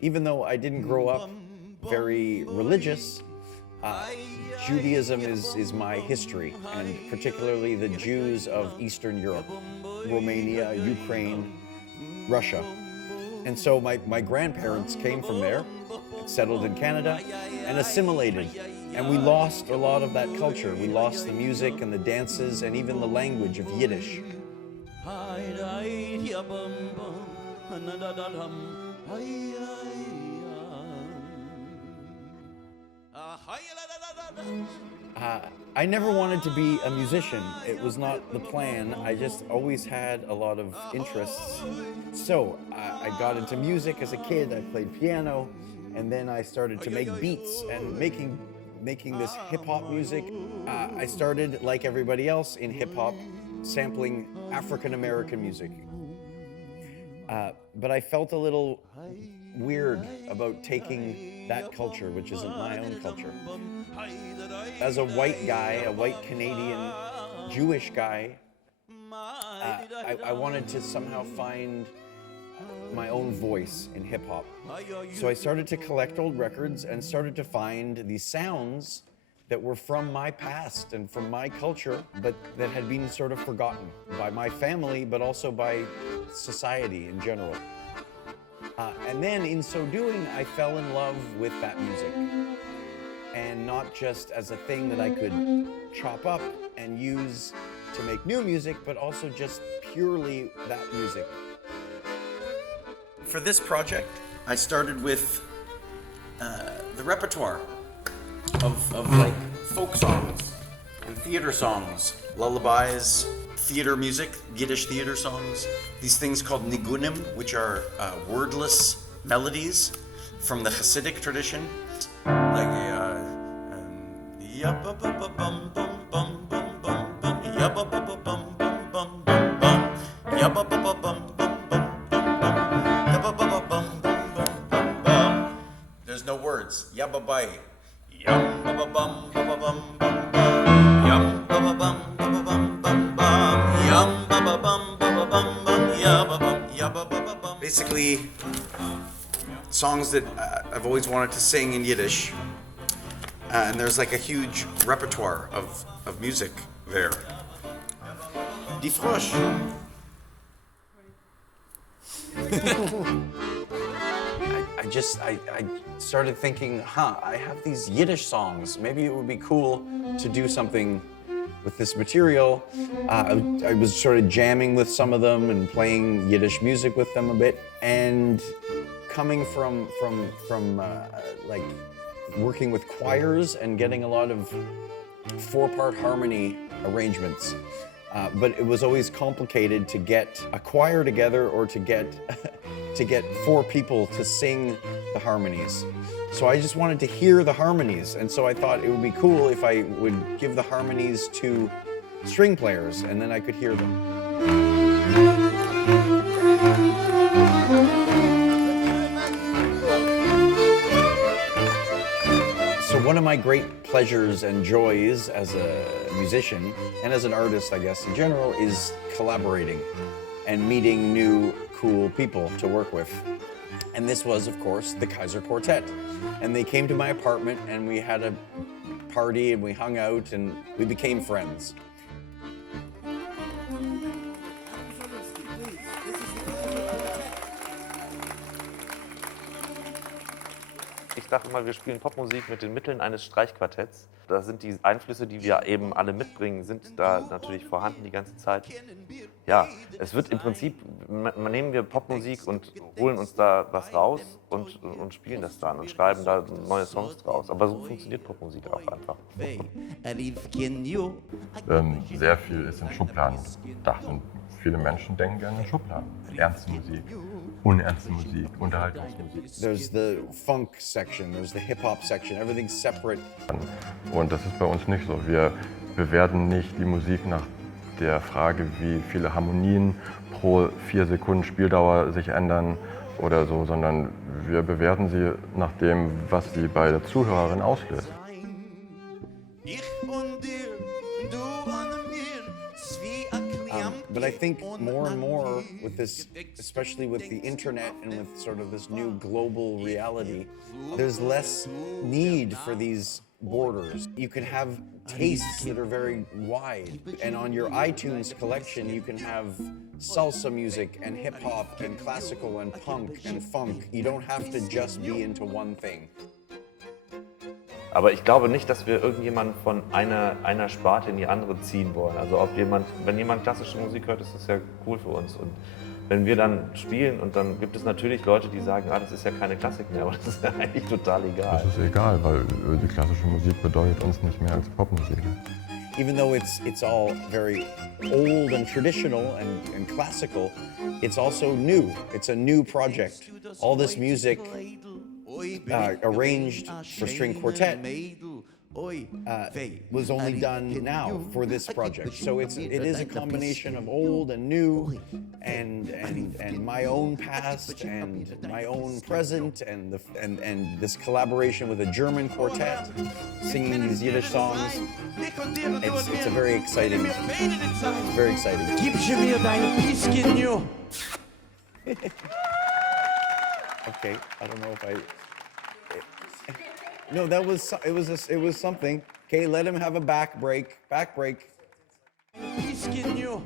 even though I didn't grow up very religious, Judaism is my history, and particularly the Jews of Eastern Europe, Romania, Ukraine, Russia. And so my grandparents came from there, settled in Canada, and assimilated. And we lost a lot of that culture. We lost the music and the dances and even the language of Yiddish. I never wanted to be a musician. It was not the plan. I just always had a lot of interests. So I got into music as a kid. I played piano, and then I started to make beats and making this hip-hop music. I started, like everybody else in hip-hop, sampling African-American music. But I felt a little weird about taking that culture, which isn't my own culture. As a white guy, a white Canadian Jewish guy, I wanted to somehow find my own voice in hip-hop. So I started to collect old records and started to find these sounds that were from my past and from my culture, but that had been sort of forgotten by my family, but also by society in general. And then in so doing, I fell in love with that music. And not just as a thing that I could chop up and use to make new music, but also just purely that music. For this project, I started with the repertoire of like folk songs and theater songs, lullabies, theater music, Yiddish theater songs, these things called nigunim, which are wordless melodies from the Hasidic tradition, like there's no words. Yababai. Yum ba ba bum ba ba bum bum bum. Yum ba ba bum ba ba bum bum bum. Yum ba ba bum ba ba bum bum. Ya ba bum ya ba ba ba bum. Basically, songs that I've always wanted to sing in Yiddish, and there's like a huge repertoire of music there. Die Frosch. I started thinking, I have these Yiddish songs. Maybe it would be cool to do something with this material. I was sort of jamming with some of them and playing Yiddish music with them a bit. And coming from like working with choirs and getting a lot of 4-part harmony arrangements. But it was always complicated to get a choir together or to get 4 people to sing the harmonies. So I just wanted to hear the harmonies, and so I thought it would be cool if I would give the harmonies to string players, and then I could hear them. So one of my great pleasures and joys as a musician, and as an artist, I guess, in general, is collaborating and meeting new, cool people to work with. And this was, of course, the Kaiser Quartett. And they came to my apartment, and we had a party, and we hung out, and we became friends. Ich dachte immer, wir spielen Popmusik mit den Mitteln eines Streichquartetts. Da sind die Einflüsse, die wir eben alle mitbringen, sind da natürlich vorhanden die ganze Zeit. Ja, es wird im Prinzip, nehmen wir Popmusik und holen uns da was raus und spielen das dann und schreiben da neue Songs draus. Aber so funktioniert Popmusik auch einfach. Sehr viel ist in Schubladen gedacht und viele Menschen denken gerne in Schubladen. Ernste Musik, unernste Musik, Unterhaltungsmusik. There's the funk section, there's the hip-hop section, everything's separate. Und das ist bei uns nicht so. Wir bewerten nicht die Musik nach der Frage, wie viele Harmonien pro 4 Sekunden Spieldauer sich ändern oder so, sondern wir bewerten sie nach dem, was sie bei der Zuhörerin auslöst. But I think more and more with this, especially with the internet and with sort of this new global reality, there's less need for these borders. You can have tastes that are very wide, and on your iTunes collection you can have salsa music and hip hop and classical and punk and funk. You don't have to just be into one thing. Aber ich glaube nicht, dass wir irgendjemanden von einer Sparte in die andere ziehen wollen. Also wenn jemand klassische Musik hört, ist das ja cool für uns. Und wenn wir dann spielen und dann gibt es natürlich Leute, die sagen, das ist ja keine Klassik mehr, aber das ist ja eigentlich total egal. Das ist egal, weil die klassische Musik bedeutet uns nicht mehr als Popmusik. Even though it's all very old and traditional and classical, it's also new. It's a new project. All this music arranged for string quartet was only done now for this project. So it is a combination of old and new, and my own past and my own present, and this collaboration with a German quartet singing these Yiddish songs. It's a very exciting. It's very exciting. Gib mir dein Piskin. Okay, I don't know if I. No, it was something. Okay, let him have a back break. Back break. Piskin.